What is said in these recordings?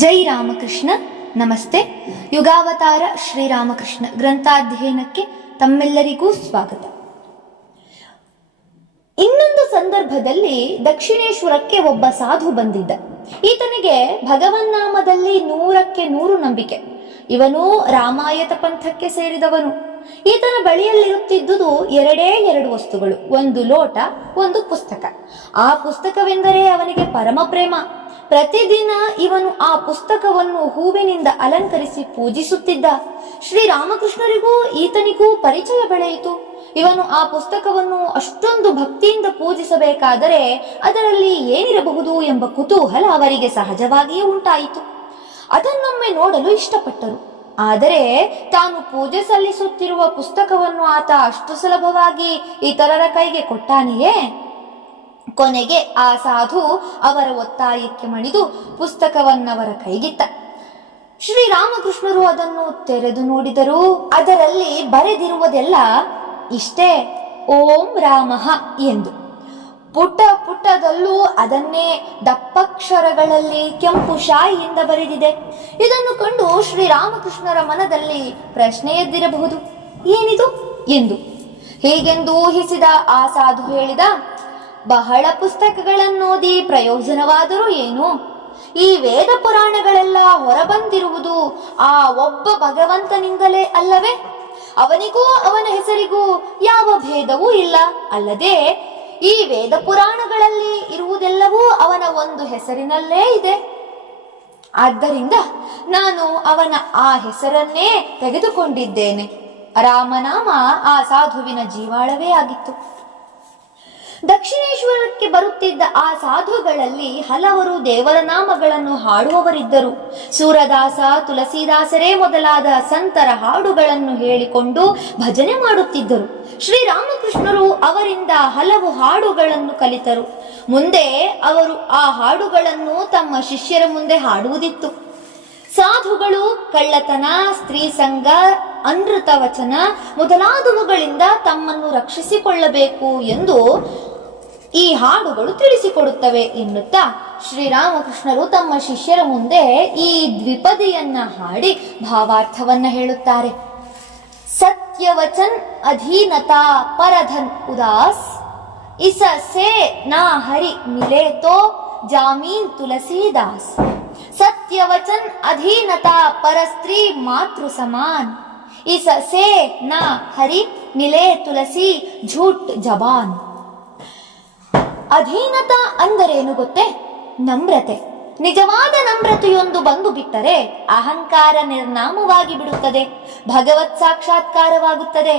ಜೈ ರಾಮಕೃಷ್ಣ. ನಮಸ್ತೆ. ಯುಗಾವತಾರ ಶ್ರೀರಾಮಕೃಷ್ಣ ಗ್ರಂಥಾಧ್ಯಯನಕ್ಕೆ ತಮ್ಮೆಲ್ಲರಿಗೂ ಸ್ವಾಗತ. ಇನ್ನೊಂದು ಸಂದರ್ಭದಲ್ಲಿ ದಕ್ಷಿಣೇಶ್ವರಕ್ಕೆ ಒಬ್ಬ ಸಾಧು ಬಂದಿದ್ದ. ಈತನಿಗೆ ಭಗವನ್ನಾಮದಲ್ಲಿ 100ಕ್ಕೆ 100 ನಂಬಿಕೆ. ಇವನು ರಾಮಾಯತ ಪಂಥಕ್ಕೆ ಸೇರಿದವನು. ಈತನ ಬಳಿಯಲ್ಲಿರುತ್ತಿದ್ದುದು ಎರಡು ವಸ್ತುಗಳು, ಒಂದು ಲೋಟ, ಒಂದು ಪುಸ್ತಕ. ಆ ಪುಸ್ತಕವೆಂದರೆ ಅವನಿಗೆ ಪರಮ ಪ್ರೇಮ. ಪ್ರತಿದಿನ ಇವನು ಆ ಪುಸ್ತಕವನ್ನು ಹೂವಿನಿಂದ ಅಲಂಕರಿಸಿ ಪೂಜಿಸುತ್ತಿದ್ದ. ಶ್ರೀರಾಮಕೃಷ್ಣರಿಗೂ ಈತನಿಗೂ ಪರಿಚಯ ಬೆಳೆಯಿತು. ಇವನು ಆ ಪುಸ್ತಕವನ್ನು ಅಷ್ಟೊಂದು ಭಕ್ತಿಯಿಂದ ಪೂಜಿಸಬೇಕಾದರೆ ಅದರಲ್ಲಿ ಏನಿರಬಹುದು ಎಂಬ ಕುತೂಹಲ ಅವರಿಗೆ ಸಹಜವಾಗಿಯೇ ಉಂಟಾಯಿತು. ಅದನ್ನೊಮ್ಮೆ ನೋಡಲು ಇಷ್ಟಪಟ್ಟರು. ಆದರೆ ತಾನು ಪೂಜೆ ಸಲ್ಲಿಸುತ್ತಿರುವ ಪುಸ್ತಕವನ್ನು ಆತ ಅಷ್ಟು ಸುಲಭವಾಗಿ ಇತರರ ಕೈಗೆ ಕೊಟ್ಟಾನೆಯೇ? ಕೊನೆಗೆ ಆ ಸಾಧು ಅವರ ಒತ್ತಾಯಕ್ಕೆ ಮಣಿದು ಪುಸ್ತಕವನ್ನವರ ಕೈಗಿತ್ತ. ಶ್ರೀರಾಮಕೃಷ್ಣರು ಅದನ್ನು ತೆರೆದು ನೋಡಿದರು. ಅದರಲ್ಲಿ ಬರೆದಿರುವುದೆಲ್ಲ ಇಷ್ಟೇ: ಓಂ ರಾಮಃ ಎಂದು. ಪುಟದಲ್ಲೂ ಅದನ್ನೇ ದಪ್ಪಕ್ಷರಗಳಲ್ಲಿ ಕೆಂಪು ಶಾಯಿಯಿಂದ ಬರೆದಿದೆ. ಇದನ್ನು ಕಂಡು ಶ್ರೀರಾಮಕೃಷ್ಣರ ಮನದಲ್ಲಿ ಪ್ರಶ್ನೆ ಎದ್ದಿರಬಹುದು, ಏನಿದು ಎಂದು. ಹೀಗೆಂದು ಊಹಿಸಿದ ಆ ಸಾಧು ಹೇಳಿದ, ಬಹಳ ಪುಸ್ತಕಗಳನ್ನೋದಿ ಪ್ರಯೋಜನವಾದರೂ ಏನು? ಈ ವೇದ ಪುರಾಣಗಳೆಲ್ಲ ಹೊರಬಂದಿರುವುದು ಆ ಒಬ್ಬ ಭಗವಂತನಿಂದಲೇ ಅಲ್ಲವೇ? ಅವನಿಗೂ ಅವನ ಹೆಸರಿಗೂ ಯಾವ ಭೇದವೂ ಇಲ್ಲ. ಅಲ್ಲದೆ ಈ ವೇದ ಪುರಾಣಗಳಲ್ಲಿ ಇರುವುದೆಲ್ಲವೂ ಅವನ ಒಂದು ಹೆಸರಿನಲ್ಲೇ ಇದೆ. ಆದ್ದರಿಂದ ನಾನು ಅವನ ಆ ಹೆಸರನ್ನೇ ತೆಗೆದುಕೊಂಡಿದ್ದೇನೆ. ರಾಮನಾಮ ಆ ಸಾಧುವಿನ ಜೀವಾಳವೇ ಆಗಿತ್ತು. ದಕ್ಷಿಣೇಶ್ವರಕ್ಕೆ ಬರುತ್ತಿದ್ದ ಆ ಸಾಧುಗಳಲ್ಲಿ ಹಲವರು ದೇವರ ನಾಮಗಳನ್ನು ಹಾಡುವವರಿದ್ದರು. ಸೂರದಾಸ, ತುಳಸಿದಾಸರೇ ಮೊದಲಾದ ಸಂತರ ಹಾಡುಗಳನ್ನು ಹೇಳಿಕೊಂಡು ಭಜನೆ ಮಾಡುತ್ತಿದ್ದರು. ಶ್ರೀರಾಮಕೃಷ್ಣರು ಅವರಿಂದ ಹಲವು ಹಾಡುಗಳನ್ನು ಕಲಿತರು. ಮುಂದೆ ಅವರು ಆ ಹಾಡುಗಳನ್ನು ತಮ್ಮ ಶಿಷ್ಯರ ಮುಂದೆ ಹಾಡುವುದಿತ್ತು. ಸಾಧುಗಳು ಕಳ್ಳತನ, ಸ್ತ್ರೀ ಸಂಗ, ಅನೃತ ವಚನ ಮೊದಲಾದವುಗಳಿಂದ ತಮ್ಮನ್ನು ರಕ್ಷಿಸಿಕೊಳ್ಳಬೇಕು ಎಂದು ಈ ಹಾಡುಗಳು ತಿಳಿಸಿಕೊಡುತ್ತವೆ ಎನ್ನುತ್ತಾ ಶ್ರೀರಾಮಕೃಷ್ಣರು ತಮ್ಮ ಶಿಷ್ಯರ ಮುಂದೆ ಈ ದ್ವಿಪದಿಯನ್ನ ಹಾಡಿ ಭಾವಾರ್ಥವನ್ನ ಹೇಳುತ್ತಾರೆ. ಸತ್ಯವಚನ್ ಅಧೀನತಾ ಪರಧನ್ ಉದಾಸ್, ಇಸ ಸೇ ನಾ ಹರಿ ಮಿಲೆ ತೋ ಜಾಮೀನ್ ತುಳಸಿದಾಸ್. ಸತ್ಯವಚನ್ ಅಧೀನತಾ ಪರಸ್ತ್ರೀ ಮಾತೃ ಸಮಾನ್, ಇಸ ಸೇ ನಾ ಹರಿ ಮಿಲೆ ತುಳಸಿ ಝೂಟ್ ಜಬಾನ್. ಅಧೀನತ ಅಂದರೇನು ಗೊತ್ತೇ? ನಮ್ರತೆ. ನಿಜವಾದ ನಮ್ರತೆಯೊಂದು ಬಂದು ಬಿಟ್ಟರೆ ಅಹಂಕಾರ ನಿರ್ನಾಮವಾಗಿ ಬಿಡುತ್ತದೆ, ಭಗವತ್ ಸಾಕ್ಷಾತ್ಕಾರವಾಗುತ್ತದೆ.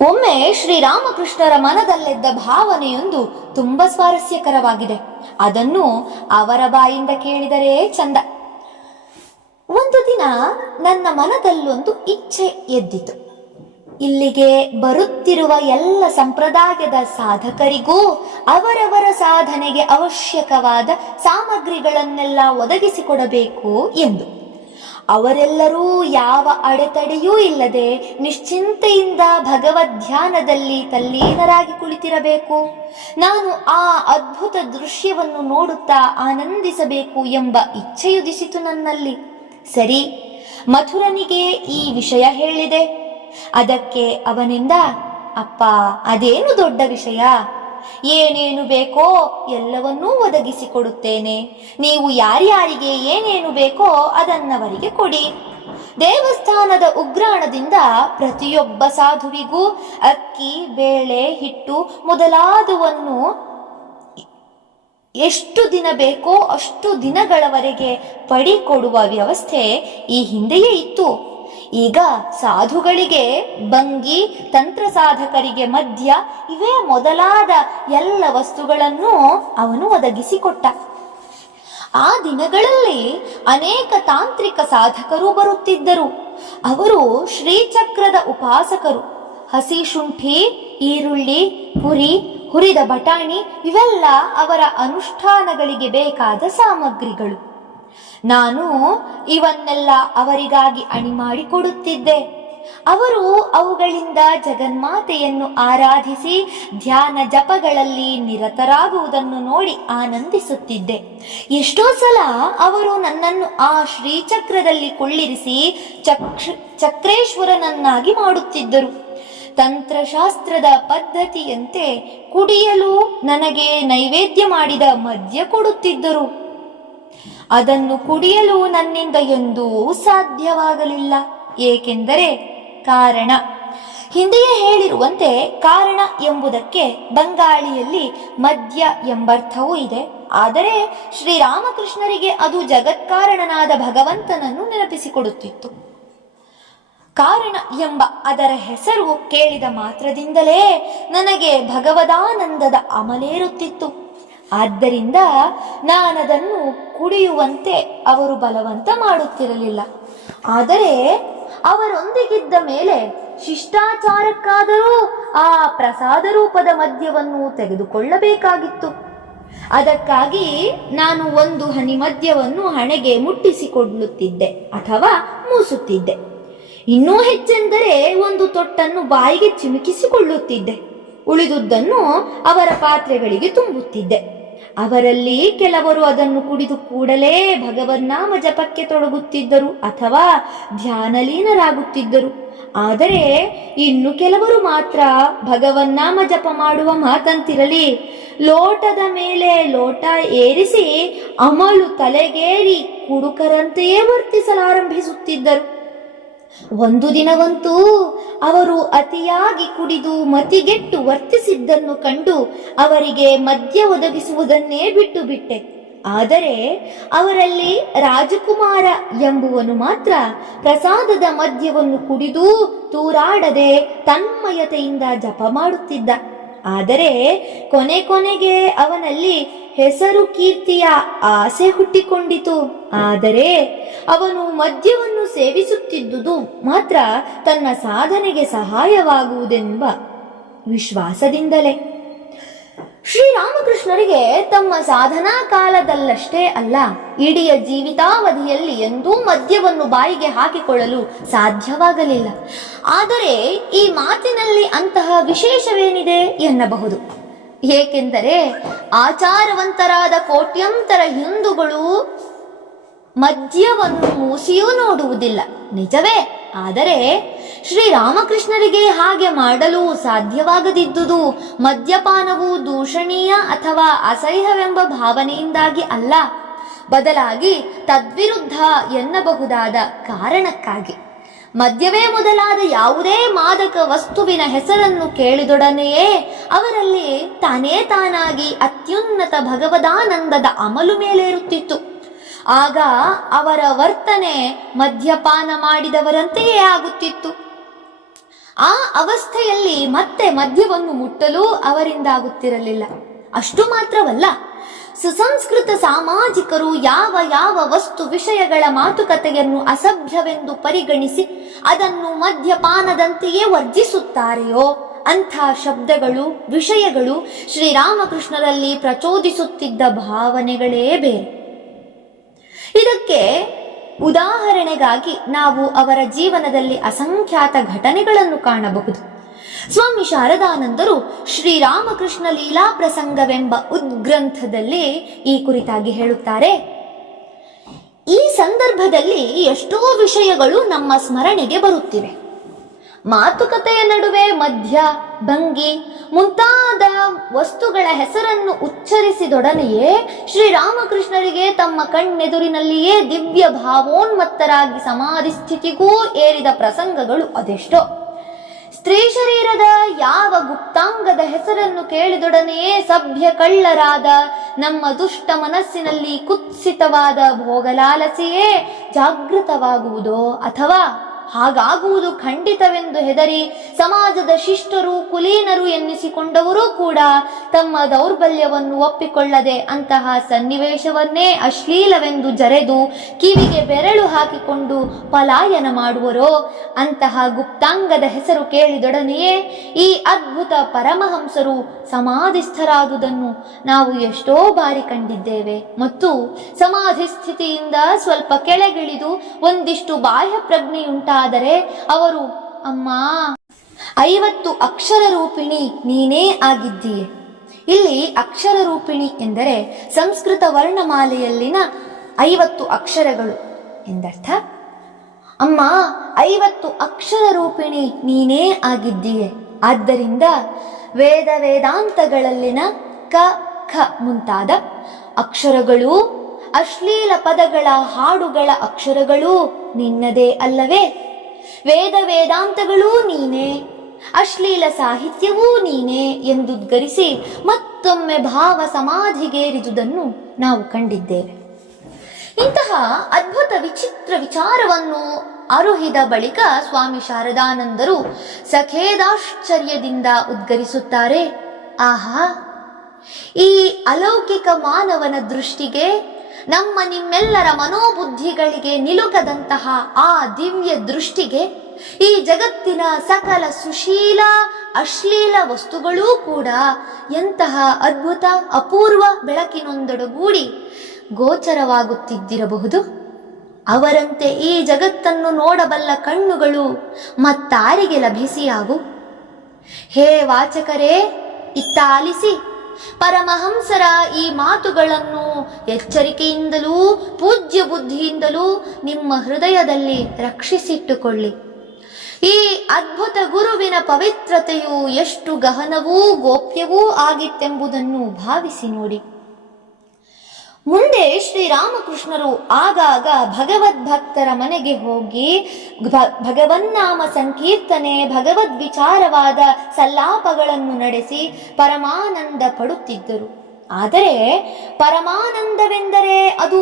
ಒಮ್ಮೆ ಶ್ರೀರಾಮಕೃಷ್ಣರ ಮನದಲ್ಲೆದ್ದ ಭಾವನೆಯೊಂದು ತುಂಬಾ ಸ್ವಾರಸ್ಯಕರವಾಗಿದೆ. ಅದನ್ನು ಅವರ ಬಾಯಿಂದ ಕೇಳಿದರೆ ಚಂದ. ಒಂದು ದಿನ ನನ್ನ ಮನದಲ್ಲೊಂದು ಇಚ್ಛೆ ಎದ್ದಿತು. ಇಲ್ಲಿಗೆ ಬರುತ್ತಿರುವ ಎಲ್ಲ ಸಂಪ್ರದಾಯದ ಸಾಧಕರಿಗೂ ಅವರವರ ಸಾಧನೆಗೆ ಅವಶ್ಯಕವಾದ ಸಾಮಗ್ರಿಗಳನ್ನೆಲ್ಲ ಒದಗಿಸಿಕೊಡಬೇಕು ಎಂದು. ಅವರೆಲ್ಲರೂ ಯಾವ ಅಡೆತಡೆಯೂ ಇಲ್ಲದೆ ನಿಶ್ಚಿಂತೆಯಿಂದ ಭಗವದ್ ಧ್ಯಾನದಲ್ಲಿ ತಲ್ಲೀನರಾಗಿ ಕುಳಿತಿರಬೇಕು. ನಾನು ಆ ಅದ್ಭುತ ದೃಶ್ಯವನ್ನು ನೋಡುತ್ತಾ ಆನಂದಿಸಬೇಕು ಎಂಬ ಇಚ್ಛೆಯುದಿಸಿತು ನನ್ನಲ್ಲಿ. ಸರಿ, ಮಥುರನಿಗೆ ಈ ವಿಷಯ ಹೇಳಿದೆ. ಅದಕ್ಕೆ ಅವನಿಂದ, ಅಪ್ಪ, ಅದೇನು ದೊಡ್ಡ ವಿಷಯ, ಏನೇನು ಬೇಕೋ ಎಲ್ಲವನ್ನೂ ಒದಗಿಸಿಕೊಡುತ್ತೇನೆ. ನೀವು ಯಾರ್ಯಾರಿಗೆ ಏನೇನು ಬೇಕೋ ಅದನ್ನವರಿಗೆ ಕೊಡಿ. ದೇವಸ್ಥಾನದ ಉಗ್ರಾಣದಿಂದ ಪ್ರತಿಯೊಬ್ಬ ಸಾಧುವಿಗೂ ಅಕ್ಕಿ, ಬೇಳೆ, ಹಿಟ್ಟು ಮೊದಲಾದವನ್ನು ಎಷ್ಟು ದಿನ ಬೇಕೋ ಅಷ್ಟು ದಿನಗಳವರೆಗೆ ಪಡಿಕೊಡುವ ವ್ಯವಸ್ಥೆ ಈ ಹಿಂದೆಯೇ ಇತ್ತು. ಈಗ ಸಾಧುಗಳಿಗೆ ಭಂಗಿ, ತಂತ್ರ ಸಾಧಕರಿಗೆ ಮದ್ಯ, ಇವೇ ಮೊದಲಾದ ಎಲ್ಲ ವಸ್ತುಗಳನ್ನು ಅವನು ಒದಗಿಸಿಕೊಟ್ಟ. ಆ ದಿನಗಳಲ್ಲಿ ಅನೇಕ ತಾಂತ್ರಿಕ ಸಾಧಕರು ಬರುತ್ತಿದ್ದರು. ಅವರು ಶ್ರೀಚಕ್ರದ ಉಪಾಸಕರು. ಹಸಿ ಶುಂಠಿ, ಈರುಳ್ಳಿ, ಪುರಿ, ಹುರಿದ ಬಟಾಣಿ ಇವೆಲ್ಲ ಅವರ ಅನುಷ್ಠಾನಗಳಿಗೆ ಬೇಕಾದ ಸಾಮಗ್ರಿಗಳು. ನಾನು ಇವನ್ನೆಲ್ಲ ಅವರಿಗಾಗಿ ಅಣಿ ಮಾಡಿಕೊಡುತ್ತಿದ್ದೆ. ಅವರು ಅವುಗಳಿಂದ ಜಗನ್ಮಾತೆಯನ್ನು ಆರಾಧಿಸಿ ಧ್ಯಾನ ಜಪಗಳಲ್ಲಿ ನಿರತರಾಗುವುದನ್ನು ನೋಡಿ ಆನಂದಿಸುತ್ತಿದ್ದೆ. ಎಷ್ಟೋ ಸಲ ಅವರು ನನ್ನನ್ನು ಆ ಶ್ರೀಚಕ್ರದಲ್ಲಿ ಕುಳ್ಳಿರಿಸಿ ಚಕ್ರೇಶ್ವರನನ್ನಾಗಿ ಮಾಡುತ್ತಿದ್ದರು. ತಂತ್ರಶಾಸ್ತ್ರದ ಪದ್ಧತಿಯಂತೆ ಕುಡಿಯಲು ನನಗೆ ನೈವೇದ್ಯ ಮಾಡಿದ ಮದ್ಯ ಕೊಡುತ್ತಿದ್ದರು. ಅದನ್ನು ಕುಡಿಯಲು ನನ್ನಿಂದ ಎಂದೂ ಸಾಧ್ಯವಾಗಲಿಲ್ಲ. ಏಕೆಂದರೆ ಕಾರಣ, ಹಿಂದೆಯೇ ಹೇಳಿರುವಂತೆ ಕಾರಣ ಎಂಬುದಕ್ಕೆ ಬಂಗಾಳಿಯಲ್ಲಿ ಮದ್ಯ ಎಂಬರ್ಥವೂ ಇದೆ. ಆದರೆ ಶ್ರೀರಾಮಕೃಷ್ಣರಿಗೆ ಅದು ಜಗತ್ಕಾರಣನಾದ ಭಗವಂತನನ್ನು ನೆನಪಿಸಿಕೊಡುತ್ತಿತ್ತು. ಕಾರಣ ಎಂಬ ಅದರ ಹೆಸರು ಕೇಳಿದ ಮಾತ್ರದಿಂದಲೇ ನನಗೆ ಭಗವದಾನಂದದ ಅಮಲೇರುತ್ತಿತ್ತು. ಆದ್ದರಿಂದ ನಾನದನ್ನು ಕುಡಿಯುವಂತೆ ಅವರು ಬಲವಂತ ಮಾಡುತ್ತಿರಲಿಲ್ಲ. ಆದರೆ ಅವರೊಂದಿಗಿದ್ದ ಮೇಲೆ ಶಿಷ್ಟಾಚಾರಕ್ಕಾದರೂ ಆ ಪ್ರಸಾದ ರೂಪದ ಮದ್ಯವನ್ನು ತೆಗೆದುಕೊಳ್ಳಬೇಕಾಗಿತ್ತು. ಅದಕ್ಕಾಗಿ ನಾನು ಒಂದು ಹನಿ ಮದ್ಯವನ್ನು ಹಣೆಗೆ ಮುಟ್ಟಿಸಿಕೊಳ್ಳುತ್ತಿದ್ದೆ ಅಥವಾ ಮೂಸುತ್ತಿದ್ದೆ. ಇನ್ನೂ ಹೆಚ್ಚೆಂದರೆ ಒಂದು ತೊಟ್ಟನ್ನು ಬಾಯಿಗೆ ಚಿಮುಕಿಸಿಕೊಳ್ಳುತ್ತಿದ್ದೆ. ಉಳಿದುದನ್ನು ಅವರ ಪಾತ್ರೆಗಳಿಗೆ ತುಂಬುತ್ತಿದ್ದೆ. ಅವರಲ್ಲಿ ಕೆಲವರು ಅದನ್ನು ಕುಡಿದು ಕೂಡಲೇ ಭಗವನ್ನಾಮ ಜಪಕ್ಕೆ ತೊಡಗುತ್ತಿದ್ದರು ಅಥವಾ ಧ್ಯಾನಲೀನರಾಗುತ್ತಿದ್ದರು. ಆದರೆ ಇನ್ನು ಕೆಲವರು ಮಾತ್ರ ಭಗವನ್ನಾಮ ಜಪ ಮಾಡುವ ಮಾತಂತಿರಲಿ, ಲೋಟದ ಮೇಲೆ ಲೋಟ ಏರಿಸಿ ಅಮಲು ತಲೆಗೇರಿ ಕುಡುಕರಂತೆಯೇ ವರ್ತಿಸಲಾರಂಭಿಸುತ್ತಿದ್ದರು. ಒಂದು ದಿನವಂತೂ ಅವರು ಅತಿಯಾಗಿ ಕುಡಿದು ಮತಿಗೆಟ್ಟು ವರ್ತಿಸಿದ್ದನ್ನು ಕಂಡು ಅವರಿಗೆ ಮದ್ಯ ಒದಗಿಸುವುದನ್ನೇ ಬಿಟ್ಟು ಬಿಟ್ಟೆ. ಆದರೆ ಅವರಲ್ಲಿ ರಾಜಕುಮಾರ ಎಂಬುವನು ಮಾತ್ರ ಪ್ರಸಾದದ ಮದ್ಯವನ್ನು ಕುಡಿದು ತೂರಾಡದೆ ತನ್ಮಯತೆಯಿಂದ ಜಪ ಮಾಡುತ್ತಿದ್ದ. ಆದರೆ ಕೊನೆಗೆ ಅವನಲ್ಲಿ ಹೆಸರು ಕೀರ್ತಿಯ ಆಸೆ ಹುಟ್ಟಿಕೊಂಡಿತು. ಆದರೆ ಅವನು ಮದ್ಯವನ್ನು ಸೇವಿಸುತ್ತಿದ್ದುದು ಮಾತ್ರ ತನ್ನ ಸಾಧನೆಗೆ ಸಹಾಯವಾಗುವುದೆಂಬ ವಿಶ್ವಾಸದಿಂದಲೇ. ಶ್ರೀರಾಮಕೃಷ್ಣರಿಗೆ ತಮ್ಮ ಸಾಧನಾ ಕಾಲದಲ್ಲಷ್ಟೇ ಅಲ್ಲ, ಇಡೀ ಜೀವಿತಾವಧಿಯಲ್ಲಿ ಎಂದೂ ಮದ್ಯವನ್ನು ಬಾಯಿಗೆ ಹಾಕಿಕೊಳ್ಳಲು ಸಾಧ್ಯವಾಗಲಿಲ್ಲ. ಆದರೆ ಈ ಮಾತಿನಲ್ಲಿ ಅಂತಹ ವಿಶೇಷವೇನಿದೆ ಎನ್ನಬಹುದು. ಏಕೆಂದರೆ ಆಚಾರವಂತರಾದ ಕೋಟ್ಯಂತರ ಹಿಂದೂಗಳು ಮದ್ಯವನ್ನು ಮೂಸಿಯೂ ನೋಡುವುದಿಲ್ಲ, ನಿಜವೇ. ಆದರೆ ಶ್ರೀರಾಮಕೃಷ್ಣರಿಗೆ ಹಾಗೆ ಮಾಡಲು ಸಾಧ್ಯವಾಗದಿದ್ದುದು ಮದ್ಯಪಾನವು ದೂಷಣೀಯ ಅಥವಾ ಅಸಹ್ಯವೆಂಬ ಭಾವನೆಯಿಂದಾಗಿ ಅಲ್ಲ, ಬದಲಾಗಿ ತದ್ವಿರುದ್ಧ ಎನ್ನಬಹುದಾದ ಕಾರಣಕ್ಕಾಗಿ. ಮದ್ಯವೇ ಮೊದಲಾದ ಯಾವುದೇ ಮಾದಕ ವಸ್ತುವಿನ ಹೆಸರನ್ನು ಕೇಳಿದೊಡನೆಯೇ ಅವರಲ್ಲಿ ತಾನೇ ತಾನಾಗಿ ಅತ್ಯುನ್ನತ ಭಗವದಾನಂದದ ಅಮಲು ಮೇಲೇರುತ್ತಿತ್ತು. ಆಗ ಅವರ ವರ್ತನೆ ಮದ್ಯಪಾನ ಮಾಡಿದವರಂತೆಯೇ ಆಗುತ್ತಿತ್ತು. ಆ ಅವಸ್ಥೆಯಲ್ಲಿ ಮತ್ತೆ ಮದ್ಯವನ್ನು ಮುಟ್ಟಲು ಅವರಿಂದಾಗುತ್ತಿರಲಿಲ್ಲ. ಅಷ್ಟು ಮಾತ್ರವಲ್ಲ, ಸುಸಂಸ್ಕೃತ ಸಾಮಾಜಿಕರು ಯಾವ ವಸ್ತು ವಿಷಯಗಳ ಮಾತುಕತೆಯನ್ನು ಅಸಭ್ಯವೆಂದು ಪರಿಗಣಿಸಿ ಅದನ್ನು ಮದ್ಯಪಾನದಂತೆಯೇ ವರ್ಜಿಸುತ್ತಾರೆಯೋ ಅಂಥ ಶಬ್ದಗಳು, ವಿಷಯಗಳು ಶ್ರೀರಾಮಕೃಷ್ಣರಲ್ಲಿ ಪ್ರಚೋದಿಸುತ್ತಿದ್ದ ಭಾವನೆಗಳೇ ಬೇರೆ. ಇದಕ್ಕೆ ಉದಾಹರಣೆಗಾಗಿ ನಾವು ಅವರ ಜೀವನದಲ್ಲಿ ಅಸಂಖ್ಯಾತ ಘಟನೆಗಳನ್ನು ಕಾಣಬಹುದು. ಸ್ವಾಮಿ ಶಾರದಾನಂದರು ಶ್ರೀರಾಮಕೃಷ್ಣ ಲೀಲಾ ಪ್ರಸಂಗವೆಂಬ ಉದ್ಗ್ರಂಥದಲ್ಲಿ ಈ ಕುರಿತಾಗಿ ಹೇಳುತ್ತಾರೆ. ಈ ಸಂದರ್ಭದಲ್ಲಿ ಎಷ್ಟೋ ವಿಷಯಗಳು ನಮ್ಮ ಸ್ಮರಣೆಗೆ ಬರುತ್ತಿವೆ. ಮಾತುಕತೆಯ ನಡುವೆ ಮದ್ಯ, ಭಂಗಿ ಮುಂತಾದ ವಸ್ತುಗಳ ಹೆಸರನ್ನು ಉಚ್ಚರಿಸಿದೊಡನೆಯೇ ಶ್ರೀರಾಮಕೃಷ್ಣರಿಗೆ ತಮ್ಮ ಕಣ್ಣೆದುರಿನಲ್ಲಿಯೇ ದಿವ್ಯ ಭಾವೋನ್ಮತ್ತರಾಗಿ ಸಮಾಧಿ ಸ್ಥಿತಿಗೂ ಏರಿದ ಪ್ರಸಂಗಗಳು ಅದೆಷ್ಟೋ. ಸ್ತ್ರೀ ಶರೀರದ ಯಾವ ಗುಪ್ತಾಂಗದ ಹೆಸರನ್ನು ಕೇಳಿದೊಡನೆಯೇ ಸಭ್ಯ ಕಳ್ಳರಾದ ನಮ್ಮ ದುಷ್ಟ ಮನಸ್ಸಿನಲ್ಲಿ ಕುತ್ಸಿತವಾದ ಭೋಗಲಾಲಸೆಯೇ ಜಾಗೃತವಾಗುವುದೋ ಅಥವಾ ಹಾಗಾಗುವುದು ಖಂಡಿತವೆಂದು ಹೆದರಿ ಸಮಾಜದ ಶಿಷ್ಟರು, ಕುಲೀನರು ಎನ್ನಿಸಿಕೊಂಡವರೂ ಕೂಡ ತಮ್ಮ ದೌರ್ಬಲ್ಯವನ್ನು ಒಪ್ಪಿಕೊಳ್ಳದೆ ಅಂತಹ ಸನ್ನಿವೇಶವನ್ನೇ ಅಶ್ಲೀಲವೆಂದು ಜರೆದು ಕಿವಿಗೆ ಬೆರಳು ಹಾಕಿಕೊಂಡು ಪಲಾಯನ ಮಾಡುವರೋ. ಅಂತಹ ಗುಪ್ತಾಂಗದ ಹೆಸರು ಕೇಳಿದೊಡನೆಯೇ ಈ ಅದ್ಭುತ ಪರಮಹಂಸರು ಸಮಾಧಿಸ್ಥರಾದುದನ್ನು ನಾವು ಎಷ್ಟೋ ಬಾರಿ ಕಂಡಿದ್ದೇವೆ. ಮತ್ತು ಸಮಾಧಿ ಸ್ಥಿತಿಯಿಂದ ಸ್ವಲ್ಪ ಕೆಳಗಿಳಿದು ಒಂದಿಷ್ಟು ಬಾಹ್ಯ ಪ್ರಜ್ಞೆಯುಂಟಾದರೆ ಅವರು ಅಮ್ಮ, 50 ಅಕ್ಷರ ರೂಪಿಣಿ ನೀನೇ ಆಗಿದ್ದೀಯೆ. ಇಲ್ಲಿ ಅಕ್ಷರ ರೂಪಿಣಿ ಎಂದರೆ ಸಂಸ್ಕೃತ ವರ್ಣಮಾಲೆಯಲ್ಲಿನ 50 ಅಕ್ಷರಗಳು ಎಂದರ್ಥ. ಅಮ್ಮ, 50 ಅಕ್ಷರ ರೂಪಿಣಿ ನೀನೇ ಆಗಿದ್ದೀಯೆ. ಆದ್ದರಿಂದ ವೇದ ವೇದಾಂತಗಳಲ್ಲಿನ ಕ ಖ ಮುಂತಾದ ಅಕ್ಷರಗಳು, ಅಶ್ಲೀಲ ಪದಗಳ ಹಾಡುಗಳ ಅಕ್ಷರಗಳು ನಿನ್ನದೇ ಅಲ್ಲವೇ? ವೇದ ವೇದಾಂತಗಳೂ ನೀನೇ, ಅಶ್ಲೀಲ ಸಾಹಿತ್ಯವೂ ನೀನೇ ಎಂದುದ್ಗರಿಸಿ ಮತ್ತೊಮ್ಮೆ ಭಾವ ಸಮಾಧಿಗೇರಿದುದನ್ನು ನಾವು ಕಂಡಿದ್ದೇವೆ. ಇಂತಹ ಅದ್ಭುತ ವಿಚಿತ್ರ ವಿಚಾರವನ್ನು ಅರುಹಿದ ಬಳಿಕ ಸ್ವಾಮಿ ಶಾರದಾನಂದರು ಸಖೇದಾಶ್ಚರ್ಯದಿಂದ ಉದ್ಗರಿಸುತ್ತಾರೆ, ಆಹಾ, ಈ ಅಲೌಕಿಕ ಮಾನವನ ದೃಷ್ಟಿಗೆ, ನಮ್ಮ ನಿಮ್ಮೆಲ್ಲರ ಮನೋಬುದ್ಧಿಗಳಿಗೆ ನಿಲುಕದಂತಹ ಆ ದಿವ್ಯ ದೃಷ್ಟಿಗೆ ಈ ಜಗತ್ತಿನ ಸಕಲ ಸುಶೀಲ ಅಶ್ಲೀಲ ವಸ್ತುಗಳೂ ಕೂಡ ಎಂತಹ ಅದ್ಭುತ ಅಪೂರ್ವ ಬೆಳಕಿನೊಂದೊಡಗೂಡಿ ಗೋಚರವಾಗುತ್ತಿದ್ದಿರಬಹುದು. ಅವರಂತೆ ಈ ಜಗತ್ತನ್ನು ನೋಡಬಲ್ಲ ಕಣ್ಣುಗಳು ಮತ್ತಾರಿಗೆ ಲಭಿಸಿಯಾವು? ಹೇ ವಾಚಕರೇ, ಇತ್ತ ಆಲಿಸಿ. ಪರಮಹಂಸರ ಈ ಮಾತುಗಳನ್ನು ಎಚ್ಚರಿಕೆಯಿಂದಲೂ ಪೂಜ್ಯ ಬುದ್ಧಿಯಿಂದಲೂ ನಿಮ್ಮ ಹೃದಯದಲ್ಲಿ ರಕ್ಷಿಸಿಟ್ಟುಕೊಳ್ಳಿ. ಈ ಅದ್ಭುತ ಗುರುವಿನ ಪವಿತ್ರತೆಯು ಎಷ್ಟು ಗಹನವೂ ಗೋಪ್ಯವೂ ಆಗಿತ್ತೆಂಬುದನ್ನು ಭಾವಿಸಿ ನೋಡಿ. ಮುಂದೆ ಶ್ರೀರಾಮಕೃಷ್ಣರು ಆಗಾಗ ಭಗವದ್ಭಕ್ತರ ಮನೆಗೆ ಹೋಗಿ ಭಗವನ್ನಾಮ ಸಂಕೀರ್ತನೆ, ಭಗವದ್ ವಿಚಾರವಾದ ಸಲ್ಲಾಪಗಳನ್ನು ನಡೆಸಿ ಪರಮಾನಂದ ಪಡುತ್ತಿದ್ದರು. ಆದರೆ ಪರಮಾನಂದವೆಂದರೆ ಅದು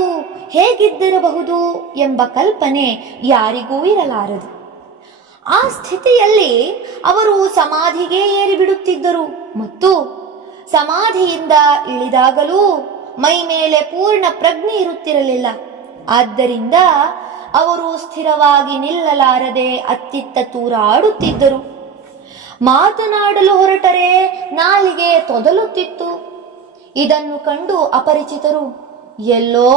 ಹೇಗಿದ್ದಿರಬಹುದು ಎಂಬ ಕಲ್ಪನೆ ಯಾರಿಗೂ ಇರಲಾರದು. ಆ ಸ್ಥಿತಿಯಲ್ಲಿ ಅವರು ಸಮಾಧಿಗೆ ಏರಿಬಿಡುತ್ತಿದ್ದರು ಮತ್ತು ಸಮಾಧಿಯಿಂದ ಇಳಿದಾಗಲೂ ಮೈ ಮೇಲೆ ಪೂರ್ಣ ಪ್ರಜ್ಞೆ ಇರುತ್ತಿರಲಿಲ್ಲ. ಆದ್ದರಿಂದ ಅವರು ಸ್ಥಿರವಾಗಿ ನಿಲ್ಲಲಾರದೆ ಅತ್ತಿತ್ತ ತೂರಾಡುತ್ತಿದ್ದರು. ಮಾತನಾಡಲು ಹೊರಟರೆ ನಾಲಿಗೆ ತೊದಲುತ್ತಿತ್ತು. ಇದನ್ನು ಕಂಡು ಅಪರಿಚಿತರು ಎಲ್ಲೋ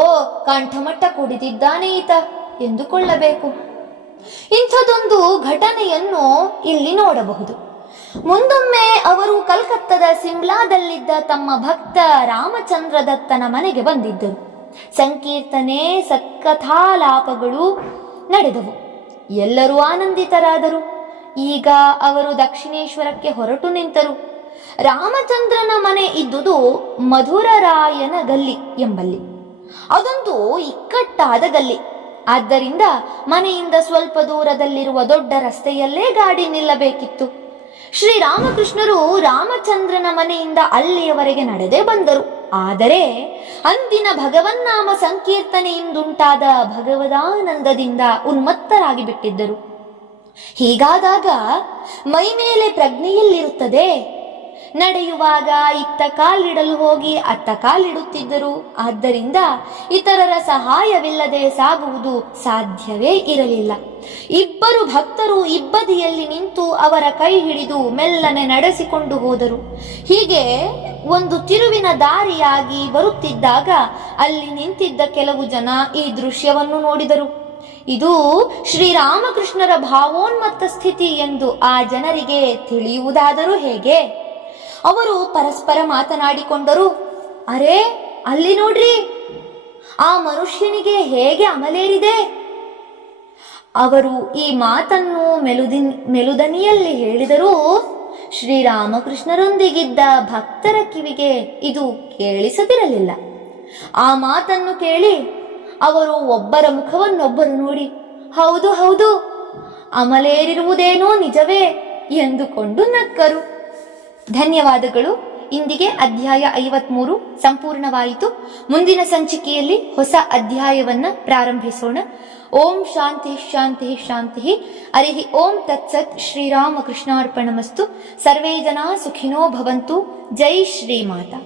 ಕಂಠಮಟ್ಟ ಕುಡಿದಿದ್ದಾನೆ ಈತ ಎಂದುಕೊಳ್ಳಬೇಕು. ಇಂಥದೊಂದು ಘಟನೆಯನ್ನು ಇಲ್ಲಿ ನೋಡಬಹುದು. ಮುಂದೊಮ್ಮೆ ಅವರು ಕಲ್ಕತ್ತದ ಸಿಮ್ಲಾದಲ್ಲಿದ್ದ ತಮ್ಮ ಭಕ್ತ ರಾಮಚಂದ್ರ ದತ್ತನ ಮನೆಗೆ ಬಂದಿದ್ದರು. ಸಂಕೀರ್ತನೆ, ಸತ್ಕಥಾಲಾಪಗಳು ನಡೆದವು. ಎಲ್ಲರೂ ಆನಂದಿತರಾದರು. ಈಗ ಅವರು ದಕ್ಷಿಣೇಶ್ವರಕ್ಕೆ ಹೊರಟು ನಿಂತರು. ರಾಮಚಂದ್ರನ ಮನೆ ಇದ್ದುದು ಮಧುರರಾಯನ ಗಲ್ಲಿ ಎಂಬಲ್ಲಿ. ಅದೊಂದು ಇಕ್ಕಟ್ಟಾದ ಗಲ್ಲಿ. ಆದ್ದರಿಂದ ಮನೆಯಿಂದ ಸ್ವಲ್ಪ ದೂರದಲ್ಲಿರುವ ದೊಡ್ಡ ರಸ್ತೆಯಲ್ಲೇ ಗಾಡಿ ನಿಲ್ಲಬೇಕಿತ್ತು. ಶ್ರೀರಾಮಕೃಷ್ಣರು ರಾಮಚಂದ್ರನ ಮನೆಯಿಂದ ಅಲ್ಲಿಯವರೆಗೆ ನಡೆದೇ ಬಂದರು. ಆದರೆ ಅಂದಿನ ಭಗವನ್ನಾಮ ಸಂಕೀರ್ತನೆಯಿಂದುಂಟಾದ ಭಗವದಾನಂದದಿಂದ ಉನ್ಮತ್ತರಾಗಿ ಬಿಟ್ಟಿದ್ದರು. ಹೀಗಾದಾಗ ಮೈ ಮೇಲೆ ಪ್ರಜ್ಞೆಯಲ್ಲಿರುತ್ತದೆ. ನಡೆಯುವಾಗ ಇತ್ತ ಕಾಲಿಡಲು ಹೋಗಿ ಅತ್ತ ಕಾಲಿಡುತ್ತಿದ್ದರು. ಆದ್ದರಿಂದ ಇತರರ ಸಹಾಯವಿಲ್ಲದೆ ಸಾಗುವುದು ಸಾಧ್ಯವೇ ಇರಲಿಲ್ಲ. ಇಬ್ಬರು ಭಕ್ತರು ಇಬ್ಬದಿಯಲ್ಲಿ ನಿಂತು ಅವರ ಕೈ ಹಿಡಿದು ಮೆಲ್ಲನೆ ನಡೆಸಿಕೊಂಡು ಹೋದರು. ಹೀಗೆ ಒಂದು ತಿರುವಿನ ದಾರಿಯಾಗಿ ಬರುತ್ತಿದ್ದಾಗ ಅಲ್ಲಿ ನಿಂತಿದ್ದ ಕೆಲವು ಜನ ಈ ದೃಶ್ಯವನ್ನು ನೋಡಿದರು. ಇದು ಶ್ರೀರಾಮಕೃಷ್ಣರ ಭಾವೋನ್ಮತ್ತ ಸ್ಥಿತಿ ಎಂದು ಆ ಜನರಿಗೆ ತಿಳಿಯುವುದಾದರೂ ಹೇಗೆ? ಅವರು ಪರಸ್ಪರ ಮಾತನಾಡಿಕೊಂಡರು. ಅರೇ, ಅಲ್ಲಿ ನೋಡ್ರಿ, ಆ ಮನುಷ್ಯನಿಗೆ ಹೇಗೆ ಅಮಲೇರಿದೆ. ಅವರು ಈ ಮಾತನ್ನು ಮೆಲುದನಿಯಲ್ಲಿ ಹೇಳಿದರೂ ಶ್ರೀರಾಮಕೃಷ್ಣರೊಂದಿಗಿದ್ದ ಭಕ್ತರ ಕಿವಿಗೆ ಇದು ಕೇಳಿಸದಿರಲಿಲ್ಲ. ಆ ಮಾತನ್ನು ಕೇಳಿ ಅವರು ಒಬ್ಬರ ಮುಖವನ್ನೊಬ್ಬರು ನೋಡಿ, ಹೌದು ಹೌದು, ಅಮಲೇರಿರುವುದೇನೋ ನಿಜವೇ ಎಂದುಕೊಂಡು ನಕ್ಕರು. ಧನ್ಯವಾದಗಳು. ಇಂದಿಗೆ ಅಧ್ಯಾಯ 53 ಸಂಪೂರ್ಣವಾಯಿತು. ಮುಂದಿನ ಸಂಚಿಕೆಯಲ್ಲಿ ಹೊಸ ಅಧ್ಯಾಯವನ್ನ ಪ್ರಾರಂಭಿಸೋಣ. ಓಂ ಶಾಂತಿ ಶಾಂತಿ ಶಾಂತಿ. ಹರಿ ಓಂ ತತ್ಸತ್. ಶ್ರೀರಾಮಕೃಷ್ಣಾರ್ಪಣಮಸ್ತು. ಸರ್ವೇ ಜನಾ ಸುಖಿನೋ ಭವಂತು. ಜೈ ಶ್ರೀಮಾತಾ.